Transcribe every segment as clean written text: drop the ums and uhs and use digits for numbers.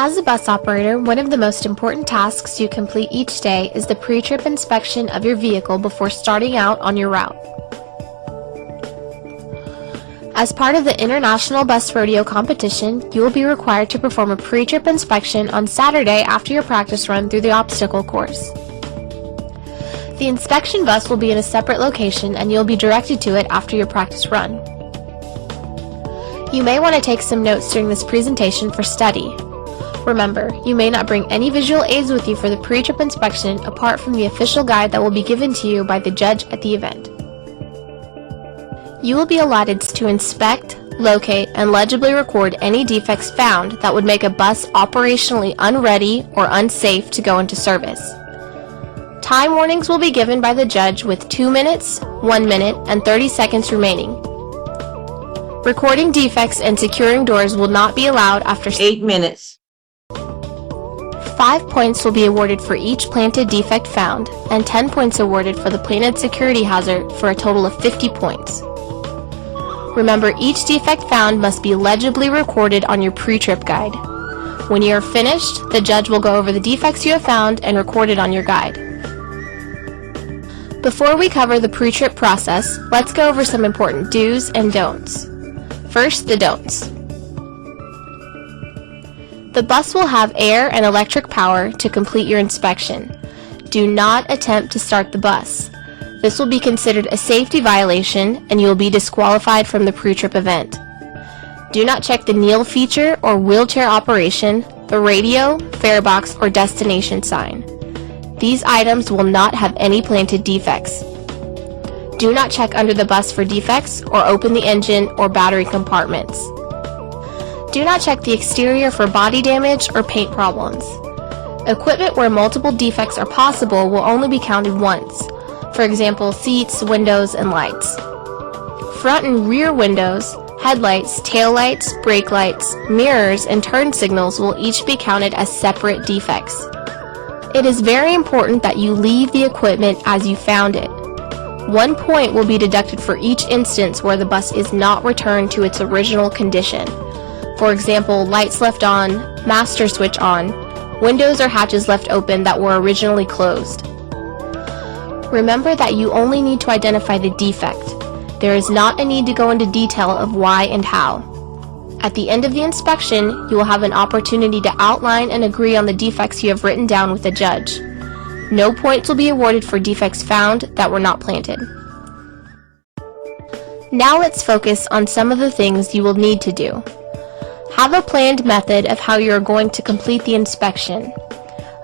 As a bus operator, one of the most important tasks you complete each day is the pre-trip inspection of your vehicle before starting out on your route. As part of the International Bus Rodeo competition, you will be required to perform a pre-trip inspection on Saturday after your practice run through the obstacle course. The inspection bus will be in a separate location and you'll be directed to it after your practice run. You may want to take some notes during this presentation for study. Remember, you may not bring any visual aids with you for the pre-trip inspection apart from the official guide that will be given to you by the judge at the event. You will be allotted to inspect, locate, and legibly record any defects found that would make a bus operationally unready or unsafe to go into service. Time warnings will be given by the judge with 2 minutes, 1 minute, and 30 seconds remaining. Recording defects and securing doors will not be allowed after 8 minutes. 5 points will be awarded for each planted defect found, and 10 points awarded for the planted security hazard for a total of 50 points. Remember, each defect found must be legibly recorded on your pre-trip guide. When you are finished, the judge will go over the defects you have found and record it on your guide. Before we cover the pre-trip process, let's go over some important do's and don'ts. First, the don'ts. The bus will have air and electric power to complete your inspection. Do not attempt to start the bus. This will be considered a safety violation and you will be disqualified from the pre-trip event. Do not check the kneel feature or wheelchair operation, the radio, fare box, or destination sign. These items will not have any planted defects. Do not check under the bus for defects or open the engine or battery compartments. Do not check the exterior for body damage or paint problems. Equipment where multiple defects are possible will only be counted once. For example, seats, windows, and lights. Front and rear windows, headlights, taillights, brake lights, mirrors, and turn signals will each be counted as separate defects. It is very important that you leave the equipment as you found it. 1 point will be deducted for each instance where the bus is not returned to its original condition. For example, lights left on, master switch on, windows or hatches left open that were originally closed. Remember that you only need to identify the defect. There is not a need to go into detail of why and how. At the end of the inspection, you will have an opportunity to outline and agree on the defects you have written down with the judge. No points will be awarded for defects found that were not planted. Now let's focus on some of the things you will need to do. Have a planned method of how you are going to complete the inspection.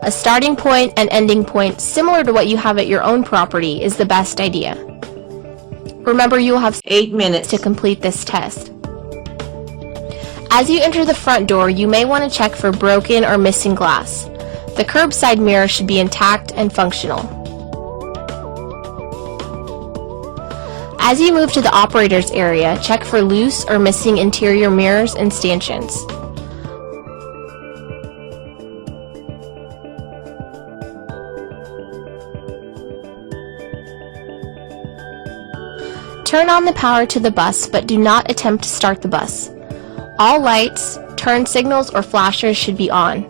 A starting point and ending point similar to what you have at your own property is the best idea. Remember, you will have 8 minutes to complete this test. As you enter the front door, you may want to check for broken or missing glass. The curbside mirror should be intact and functional. As you move to the operator's area, check for loose or missing interior mirrors and stanchions. Turn on the power to the bus, but do not attempt to start the bus. All lights, turn signals, or flashers should be on.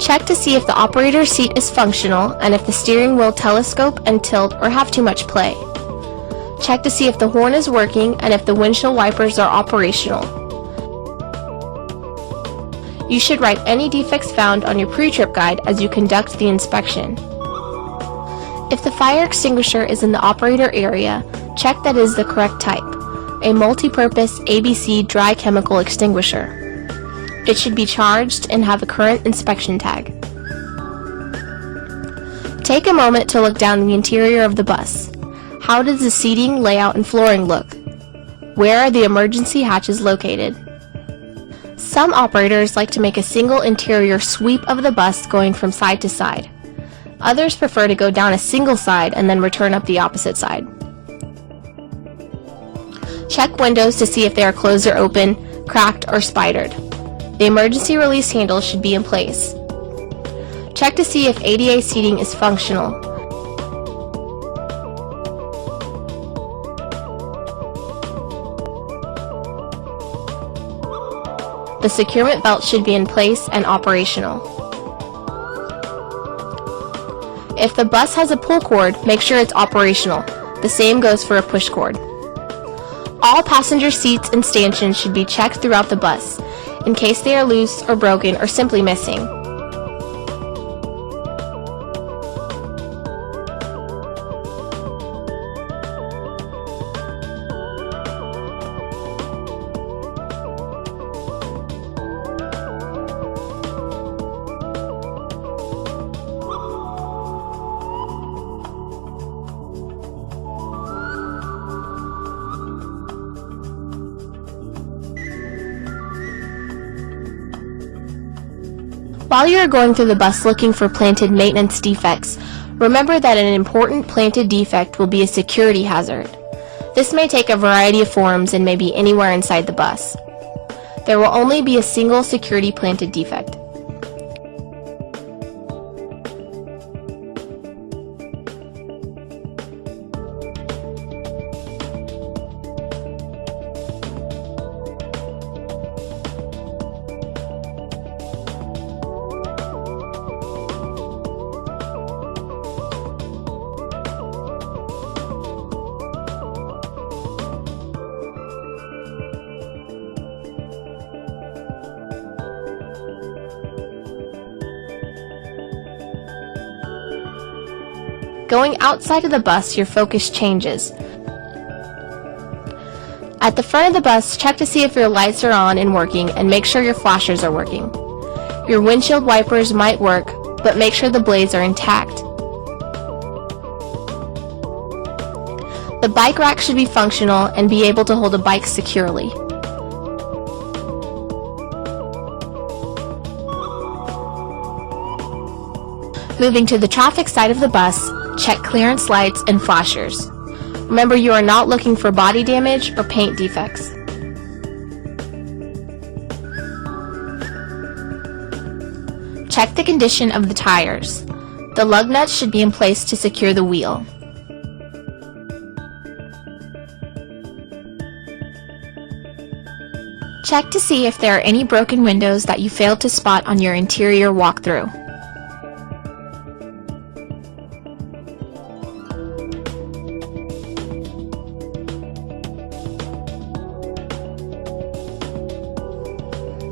Check to see if the operator's seat is functional and if the steering wheel telescope and tilt or have too much play. Check to see if the horn is working and if the windshield wipers are operational. You should write any defects found on your pre-trip guide as you conduct the inspection. If the fire extinguisher is in the operator area, check that it is the correct type, a multi-purpose ABC dry chemical extinguisher. It should be charged and have a current inspection tag. Take a moment to look down the interior of the bus. How does the seating, layout, and flooring look? Where are the emergency hatches located? Some operators like to make a single interior sweep of the bus going from side to side. Others prefer to go down a single side and then return up the opposite side. Check windows to see if they are closed or open, cracked, or spidered. The emergency release handle should be in place. Check to see if ADA seating is functional. The securement belt should be in place and operational. If the bus has a pull cord, make sure it's operational. The same goes for a push cord. All passenger seats and stanchions should be checked throughout the bus, in case they are loose or broken or simply missing. While you are going through the bus looking for planted maintenance defects, remember that an important planted defect will be a security hazard. This may take a variety of forms and may be anywhere inside the bus. There will only be a single security planted defect. Going outside of the bus, your focus changes. At the front of the bus, check to see if your lights are on and working, and make sure your flashers are working. Your windshield wipers might work, but make sure the blades are intact. The bike rack should be functional and be able to hold a bike securely. Moving to the traffic side of the bus, check clearance lights and flashers. Remember, you are not looking for body damage or paint defects. Check the condition of the tires. The lug nuts should be in place to secure the wheel. Check to see if there are any broken windows that you failed to spot on your interior walkthrough.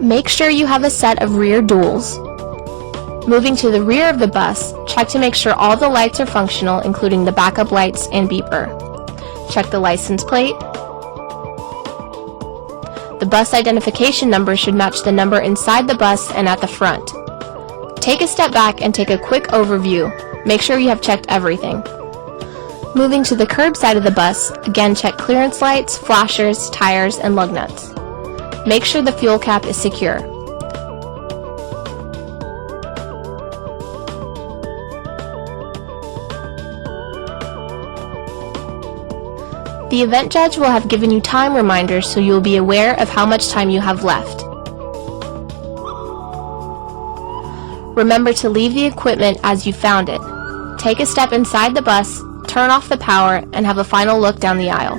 Make sure you have a set of rear duals. Moving to the rear of the bus, check to make sure all the lights are functional, including the backup lights and beeper. Check the license plate. The bus identification number should match the number inside the bus and at the front. Take a step back and take a quick overview. Make sure you have checked everything. Moving to the curb side of the bus, again check clearance lights, flashers, tires, and lug nuts. Make sure the fuel cap is secure. The event judge will have given you time reminders so you will be aware of how much time you have left. Remember to leave the equipment as you found it. Take a step inside the bus, turn off the power, and have a final look down the aisle.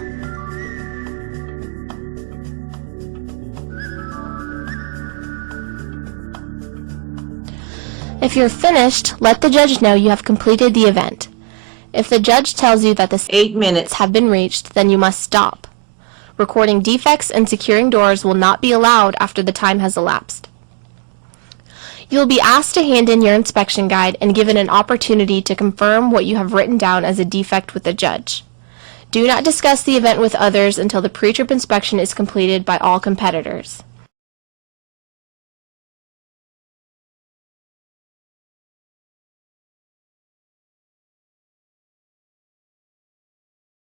If you're finished, let the judge know you have completed the event. If the judge tells you that the 8 minutes have been reached, then you must stop. Recording defects and securing doors will not be allowed after the time has elapsed. You will be asked to hand in your inspection guide and given an opportunity to confirm what you have written down as a defect with the judge. Do not discuss the event with others until the pre-trip inspection is completed by all competitors.